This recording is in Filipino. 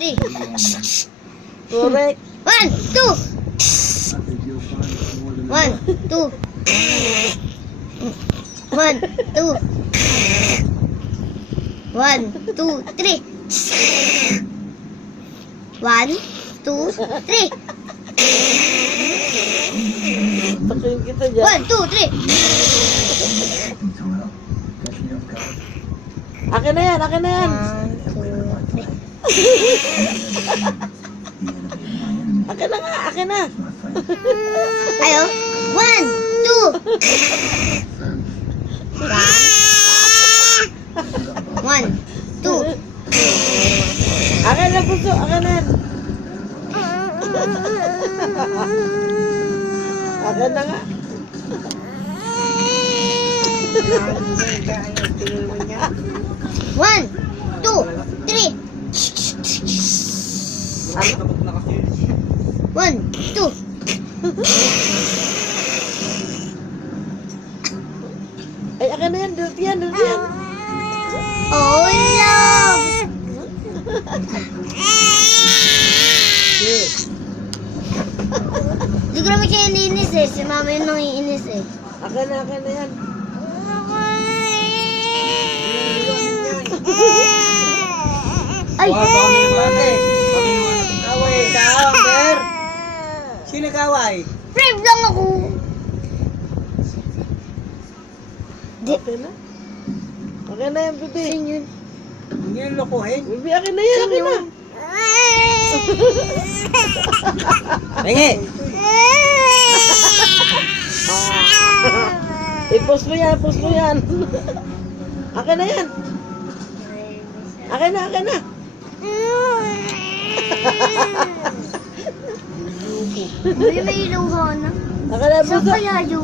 3. Correct. 1, 2. 1, 2. 1, 2. 1, 2, 3. 1, 2, 3. Takin kita dyan. 1, 2, 3. Akin na yan, akin na yan. 1, 2, 3. Akin na nga, akin na. Ayo. 1, 2. 1, 2. Akin na puso, akin na yan. Akin na nga. One, two, three. One, two. Ay, akin na yan, dulti yan, dulti yan. Oh, love. Hindi ko naman siya iniinis eh. Si mama yun nang iinis eh. Akin na yan. Ay! Kaway, ikaw, Ber. Sino kaway? Brave lang ako. Di. Akin na. Akin na yan, bibi. Saan yun? Hindi yung lokohin. Bibi, akin na yan, akin na. Ringi! I-post mo yan, post mo yan. Akin na yan. Akin na, akin na. May ilaw na. Akin na, Saan puso. kaya yun?